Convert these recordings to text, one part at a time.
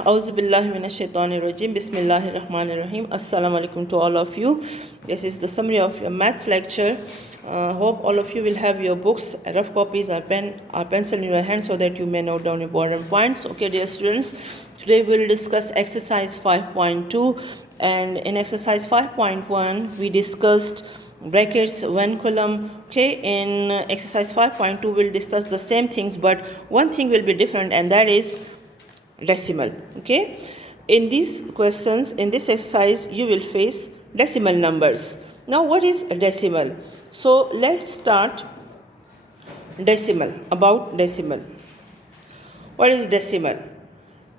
Auzubillahiminash-shaytanir-rajim. Bismillahir-rahmanir-rahim. Assalamu alaikum to all of you. This is the summary of your maths lecture. Hope all of you will have your books, rough copies, or pen or pencil in your hand so that you may note down important points. Okay, dear students, today we will discuss exercise 5.2, and in exercise 5.1 we discussed brackets, one column. Okay, in exercise 5.2 we'll discuss the same things, but one thing will be different, and that is decimal. Okay, in these questions, in this exercise, you will face decimal numbers. Now, what is a decimal? So let's start decimal. About decimal, what is decimal?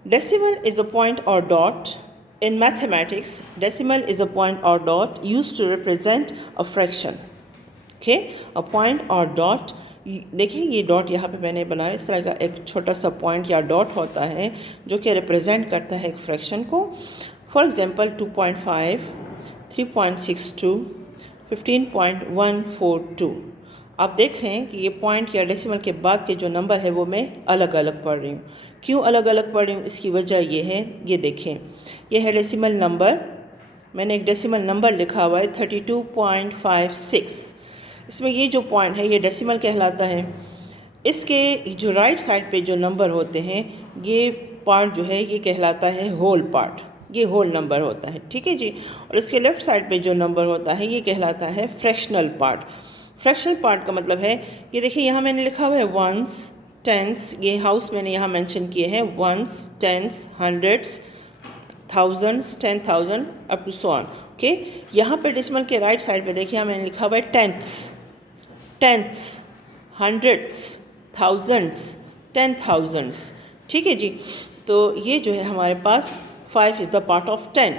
Decimal is a point or dot. In mathematics, decimal is a point or dot used to represent a fraction. Okay, a point or dot. देखिए ये dot यहाँ पे मैंने बनाया, इस तरह का एक छोटा सा पॉइंट या डॉट होता है जो कि रिप्रेजेंट करता है एक फ्रैक्शन को. For example 2.5, 3.62, 15.142. आप देख रहे हैं कि ये पॉइंट या डेसिमल के बाद के जो नंबर है वो मैं अलग अलग पढ़ रही हूँ. क्यों अलग अलग पढ़ रही हूँ? इसकी वजह ये है, ये देखें, ये है डेसिमल नंबर. मैंने एक डेसिमल नंबर लिखा हुआ है 32.56. इसमें ये जो पॉइंट है ये डेसिमल कहलाता है. इसके जो राइट साइड पे जो नंबर होते हैं, ये पार्ट जो है ये कहलाता है होल पार्ट. ये होल नंबर होता है, ठीक है जी. और इसके लेफ़्ट साइड पे जो नंबर होता है ये कहलाता है फ्रैक्शनल पार्ट. फ्रैक्शनल पार्ट का मतलब है, ये देखिए यहाँ मैंने लिखा हुआ है वंस, टेंस. ये हाउस मैंने यहाँ मेंशन किए हैं, ones, tens, hundreds, thousands, 10,000 up to so on. Okay, यहाँ पे डेसिमल के राइट साइड पे देखिए मैंने लिखा हुआ है टेंथ्स, टेंथ्स, हंड्रेड्स, थाउजेंड्स, 10,000s. ठीक है जी. तो ये जो है हमारे पास 5 is the part of 10,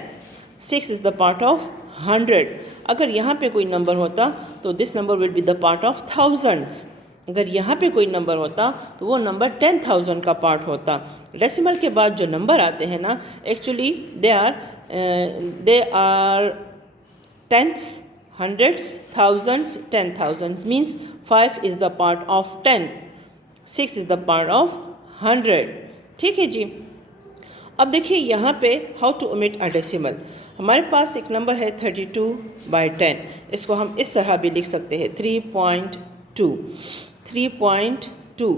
6 is the part of 100. अगर यहाँ पे कोई नंबर होता तो this number will be the part of thousands. अगर यहाँ पे कोई नंबर होता तो वो नंबर 10,000 का पार्ट होता. डेसिमल के बाद जो नंबर आते हैं ना, actually they are tenths, hundreds, thousands, 10,000s. Means 5 is the part of 10, 6 is the part of 100. ठीक है जी. अब देखिए यहाँ पे how to omit a decimal. हमारे पास एक नंबर है 32/10. इसको हम इस तरह भी लिख सकते हैं 3.2, 3.2,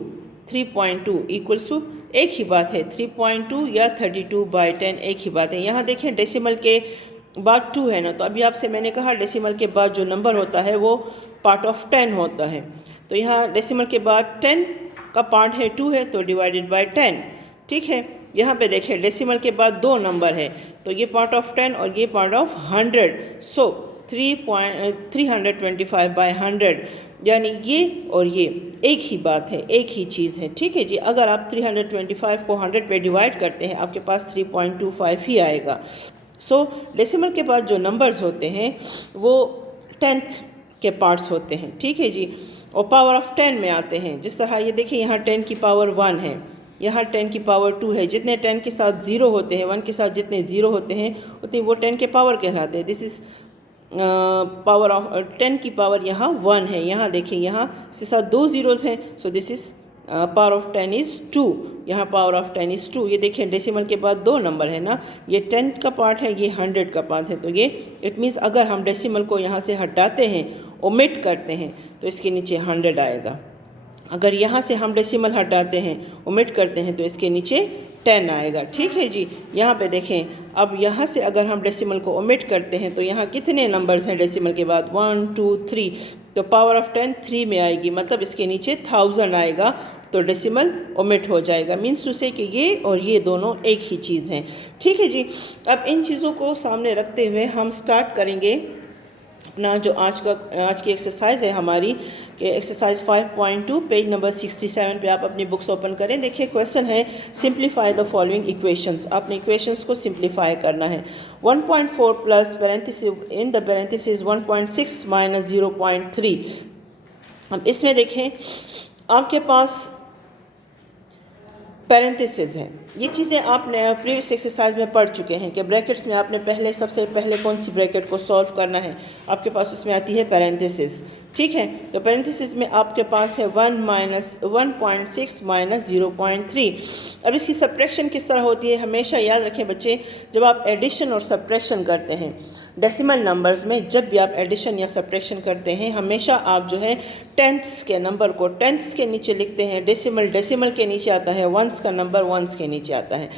3.2 इक्वल्स टू, एक ही बात है, 3.2 या 32/10 एक ही बात है. यहाँ देखें डेसिमल के बाद 2 है ना, तो अभी आपसे मैंने कहा डेसिमल के बाद जो नंबर होता है वो पार्ट ऑफ 10 होता है. तो यहाँ डेसिमल के बाद 10 का पार्ट है 2 है, तो डिवाइडेड बाय 10. ठीक है. यहाँ पे देखें डेसिमल के बाद 2 नंबर है, तो ये पार्ट ऑफ 10 और ये पार्ट ऑफ 100. सो 325/100, यानी ये और ये एक ही बात है, एक ही चीज़ है. ठीक है जी. अगर आप 325 को 100 पे डिवाइड करते हैं, आपके पास 3.25 ही आएगा. सो डेसिमल के बाद जो नंबर्स होते हैं वो 10th के पार्ट्स होते हैं. ठीक है जी. और पावर ऑफ 10 में आते हैं. जिस तरह ये देखिए यहाँ 10 की पावर 1 है, यहाँ 10 की पावर 2 है. जितने 10 के साथ 0 होते हैं, 1 के साथ जितने 0 होते हैं उतनी वो 10 के पावर कहलाते हैं. दिस इज़ पावर ऑफ 10 की पावर यहाँ 1 है. यहाँ देखिए यहाँ इसके साथ 2 ज़ीरोज़ हैं, so this is power of 10 is 2. यहाँ पावर ऑफ 10 इज़ 2. ये देखिए डेसिमल के बाद 2 नंबर है ना, ये 10th का पार्ट है, ये 100 का पार्ट है. तो ये इट मीन्स अगर हम डेसिमल को यहाँ से हटाते हैं, ओमिट करते हैं, तो इसके नीचे 100 आएगा. अगर यहाँ से हम डेसिमल हटाते हैं, ओमिट करते हैं, तो इसके नीचे 10 आएगा. ठीक है जी. यहाँ पे देखें, अब यहाँ से अगर हम डेसिमल को ओमिट करते हैं तो यहाँ कितने नंबर्स हैं डेसिमल के बाद? 1, 2, 3. तो पावर ऑफ 10 3 में आएगी, मतलब इसके नीचे 1000 आएगा. तो डेसिमल ओमिट हो जाएगा. मीन्स टू से कि ये और ये दोनों एक ही चीज़ हैं. ठीक है जी. अब इन चीज़ों को सामने रखते हुए हम स्टार्ट करेंगे अपना जो आज की एक्सरसाइज है हमारी, कि एक्सरसाइज 5.2 पेज नंबर 67 पे आप अपनी बुक्स ओपन करें. देखिए क्वेश्चन है सिंप्लीफाई द फॉलोइंग इक्वेशंस. आपने इक्वेशंस को सिंप्लीफाई करना है. 1.4 plus parenthesis in the parenthesis 1.6 minus 0.3. अब इसमें देखें आपके पास पैरेंथेसिस है. ये चीज़ें आपने प्रीवियस एक्सरसाइज में पढ़ चुके हैं कि ब्रैकेट्स में आपने सबसे पहले कौन सी ब्रैकेट को सॉल्व करना है. आपके पास उसमें आती है पैरेंथेसिस. ठीक है। तो पेरेंथेसिस में आपके पास है 1-1.6 माइनस 0.3। अब इसकी सब्ट्रैक्शन किस तरह होती है, हमेशा याद रखें बच्चे, जब आप एडिशन और सब्ट्रैक्शन करते हैं डेसिमल नंबर्स में, जब भी आप एडिशन या सब्ट्रैक्शन करते हैं हमेशा आप जो है टेंथ्स के नंबर को टेंथ्स के नीचे लिखते हैं, डेसिमल के नीचे आता है, वंस का नंबर वंस के नीचे आता है,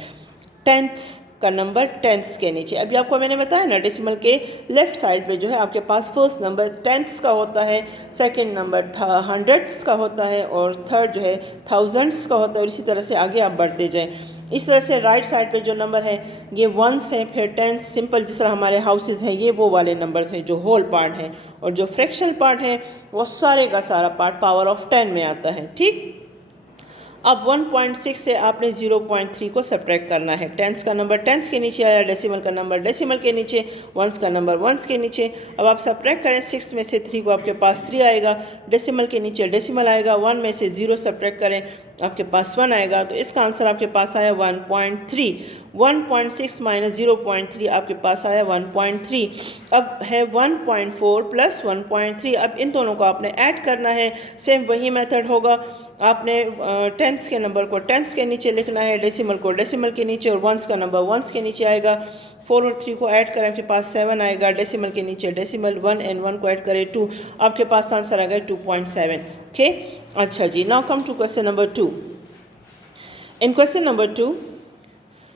टेंथ्स का नंबर टेंथ्स के नीचे। अभी आपको मैंने बताया ना, डेसिमल के लेफ्ट साइड पे जो है आपके पास फर्स्ट नंबर टेंथ्स का होता है, सेकंड नंबर हंड्रेड्स का होता है और थर्ड जो है थाउजेंड्स का होता है, और इसी तरह से आगे आप बढ़ते जाएं। इस तरह से राइट साइड पे जो नंबर है ये वंस हैं, फिर टेंस, सिंपल जिस तरह हमारे हाउसेज हैं ये वो वाले नंबर्स हैं जो होल पार्ट हैं, और जो फ्रैक्शनल पार्ट है वो सारे का सारा पार्ट पावर ऑफ 10 में आता है। ठीक, अब 1.6 से आपने 0.3 को सब्ट्रैक्ट करना है। टेंस का नंबर टेंस के नीचे आया, डेसिमल का नंबर डेसिमल के नीचे, वंस का नंबर वंस के नीचे। अब आप सब्ट्रैक्ट करें, 6 में से 3 को आपके पास 3 आएगा, डेसिमल के नीचे डेसिमल आएगा, 1 में से 0 सब्ट्रैक्ट करें आपके पास 1 आएगा। तो इसका आंसर आपके पास आया 1.3। 1.6 माइनस 0.3 आपके पास आया 1.3। अब है 1.4 प्लस 1.3। अब इन दोनों को आपने ऐड करना है, सेम वही मेथड होगा। आपने टेंथ्स के नंबर को टेंथ्स के नीचे लिखना है, डेसिमल को डेसिमल के नीचे, और वंस का नंबर वंस के नीचे आएगा। 4 और 3 को ऐड करें आपके पास 7 आएगा, डेसिमल के नीचे डेसिमल, 1 एंड 1 को ऐड करें 2, आपके पास आंसर आ गया 2.7। ओके, अच्छा जी, now come to question number 2। In question number 2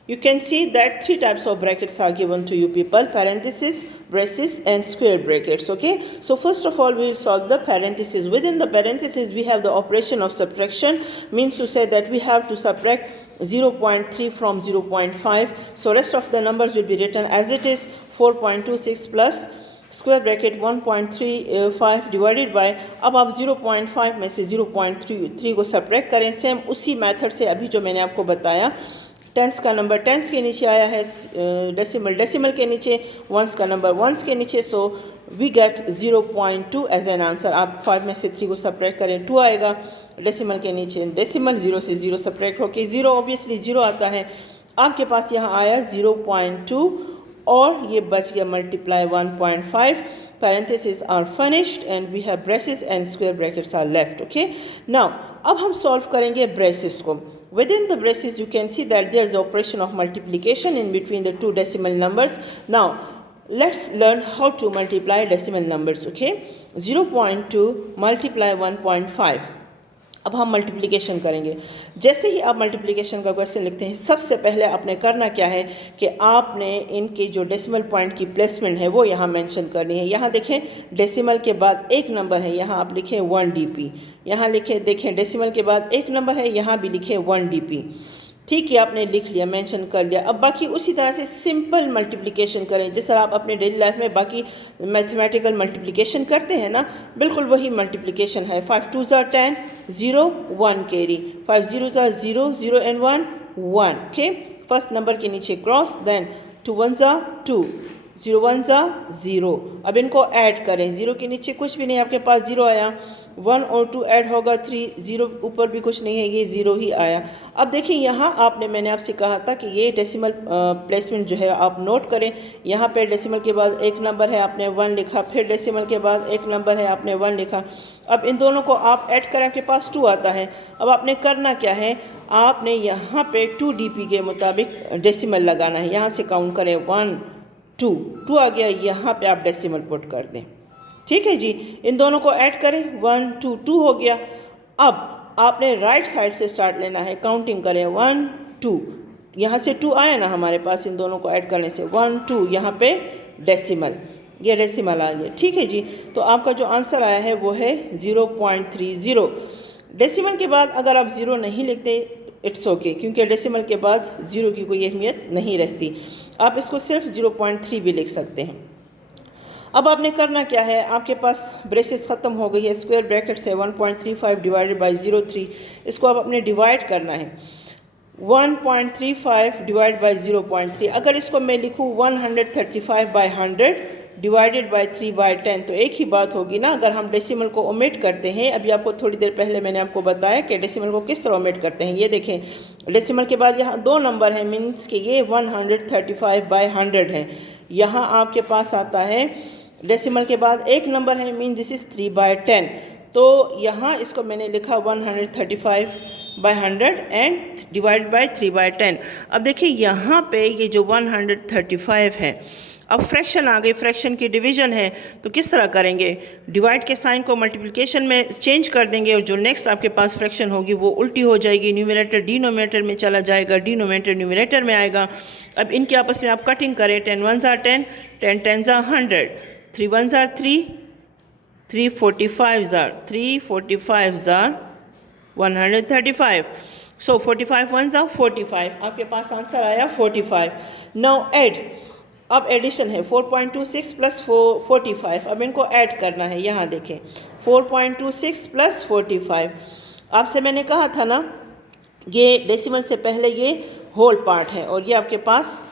you can see that 3 types of brackets are given to you people: parenthesis, braces and square brackets. Okay, so first of all we will solve the parenthesis. Within the parenthesis we have the operation of subtraction, means to say that we have to subtract 0.3 from 0.5. So rest of the numbers will be written as it is, 4.26 plus square bracket 1.35 divided by, अब आप 0.5 में से 0.3 को subtract करें, same उसी method से अभी जो मैंने आपको बताया। टेंस का नंबर टेंस के नीचे आया है, डेसिमल डेसिमल के नीचे, वंस का नंबर वंस के नीचे, so we get 0.2 as an answer. आप 5 में से 3 को सब्ट्रैक्ट करें, 2 आएगा, डेसिमल के नीचे डेसिमल, 0 से 0 सब्ट्रैक्ट होके 0 ऑब्वियसली 0 आता है। आपके पास यहाँ आया 0.2 और ये बच गया multiply 1.5। parentheses are finished and we have braces and square brackets are left. Okay, now अब हम सॉल्व करेंगे braces को। Within the braces you can see that there is operation of multiplication in between the two decimal numbers. Now let's learn how to multiply decimal numbers. Okay, 0.2 multiply 1.5। अब हम multiplication करेंगे। जैसे ही आप multiplication का question लिखते हैं, सबसे पहले आपने करना क्या है कि आपने इनके जो डेसिमल पॉइंट की प्लेसमेंट है वो यहाँ मेंशन करनी है। यहाँ देखें डेसिमल के बाद एक नंबर है, यहाँ आप लिखें 1 DP। यहाँ लिखें, देखें डेसिमल के बाद एक नंबर है, यहाँ भी लिखें 1 DP। ठीक है, आपने लिख लिया, मेंशन कर लिया। अब बाकी उसी तरह से सिंपल मल्टीप्लिकेशन करें, जिस तरह आप अपने डेली लाइफ में बाकी मैथमेटिकल मल्टीप्लिकेशन करते हैं ना, बिल्कुल वही मल्टीप्लिकेशन है। 5 2 ज़ा 10, 0 1 कैरी, 5 0 ज़ा 0, 0 एंड 1 1। ओके, फर्स्ट नंबर के नीचे क्रॉस, देन 2 1 ज़ा 2, 0 1 ज़ा 0। अब इनको ऐड करें, 0 के नीचे कुछ भी नहीं, आपके पास 0 आया, 1 और 2 ऐड होगा 3, 0 ऊपर भी कुछ नहीं है, ये 0 ही आया। अब देखिए यहाँ आपने, मैंने आपसे कहा था कि ये डेसिमल प्लेसमेंट जो है आप नोट करें। यहाँ पे डेसिमल के बाद एक नंबर है, आपने 1 लिखा, फिर डेसिमल के बाद एक नंबर है, आपने 1 लिखा। अब इन दोनों को आप ऐड करें, आपके पास 2 आता है। अब आपने करना क्या है, आपने यहाँ पे 2 DP के मुताबिक डेसिमल लगाना है। यहाँ से काउंट करें 1 2 आ गया, यहाँ पे आप डेसिमल पुट कर दें। ठीक है जी, इन दोनों को ऐड करें, 1 2 2 हो गया। अब आपने राइट साइड से स्टार्ट लेना है, काउंटिंग करें 1 2, यहाँ से 2 आया ना हमारे पास, इन दोनों को ऐड करने से 1 2, यहाँ पे डेसिमल, ये डेसिमल आ गया। ठीक है जी, तो आपका जो आंसर आया है वो है 0.30। डेसिमल के बाद अगर आप 0 नहीं लिखते इट्स ओके, क्योंकि डेसिमल के बाद 0 की कोई अहमियत नहीं रहती। आप इसको सिर्फ 0.3 भी लिख सकते हैं। अब आपने करना क्या है, आपके पास ब्रेसेस ख़त्म हो गई है, स्क्वायर ब्रैकेट से 1.35 डिवाइडेड बाई 0.3, इसको आप अपने डिवाइड करना है। 1.35 डिवाइड बाई 0.3, अगर इसको मैं लिखूँ 135 बाई 100 डिवाइडेड बाई 3/10, तो एक ही बात होगी ना। अगर हम डेसिमल को ओमिट करते हैं, अभी आपको थोड़ी देर पहले मैंने आपको बताया कि डेसिमल को किस तरह ओमिट करते हैं। ये देखें, डेसिमल के बाद यहाँ 2 नंबर हैं, मीन्स कि ये 135 बाई 100 है। यहाँ आपके पास आता है डेसिमल के बाद एक नंबर है, मीन दिस इज़ 3/10। तो यहाँ इसको मैंने लिखा 135/100 एंड डिवाइड बाय 3/10। अब देखिए यहाँ पे ये जो 135 है, अब फ्रैक्शन आ गई, फ्रैक्शन की डिवीजन है, तो किस तरह करेंगे, डिवाइड के साइन को मल्टीप्लिकेशन में चेंज कर देंगे और जो नेक्स्ट आपके पास फ्रैक्शन होगी वो उल्टी हो जाएगी, न्यूमरेटर डिनोमिनेटर में चला जाएगा, डिनोमिनेटर न्यूमरेटर में आएगा। अब इनके आपस में आप कटिंग करें, 10 1s are 10, 10 10s are 100, 3 1s are 3, 3 45s are 135। So 45 1s are 45, आपके पास आंसर आया 45। नाउ ऐड, अब एडिशन है 4.26 प्लस 45। अब इनको ऐड करना है, यहाँ देखें 4.26 प्लस 45। आपसे मैंने कहा था ना, ये डेसिमल से पहले ये होल पार्ट है और ये आपके पास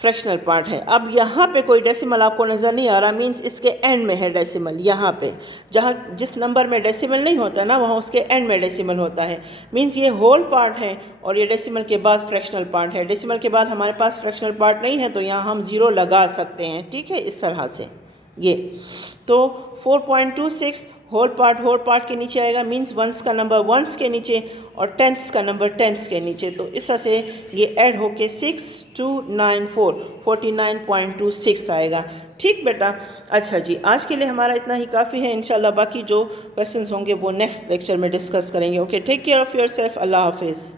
फ्रैक्शनल पार्ट है। अब यहाँ पे कोई डेसिमल आपको नज़र नहीं आ रहा, मींस इसके एंड में है डेसिमल। यहाँ पे जहाँ जिस नंबर में डेसिमल नहीं होता ना, वहाँ उसके एंड में डेसिमल होता है, मींस ये होल पार्ट है और ये डेसिमल के बाद फ्रैक्शनल पार्ट है। डेसिमल के बाद हमारे पास फ्रैक्शनल पार्ट नहीं है, तो यहाँ हम ज़ीरो लगा सकते हैं, ठीक है, इस तरह से। ये तो 4.26 होल पार्ट के नीचे आएगा, मींस वंस का नंबर वंस के नीचे और टेंथ्स का नंबर टेंथ्स के नीचे। तो इस तरह से ये ऐड होके 6294 49.26 आएगा। ठीक बेटा, अच्छा जी, आज के लिए हमारा इतना ही काफ़ी है। इंशाल्लाह बाकी जो क्वेश्चंस होंगे वो नेक्स्ट लेक्चर में डिस्कस करेंगे। Okay, take care of yourself. अल्लाह हाफिज़।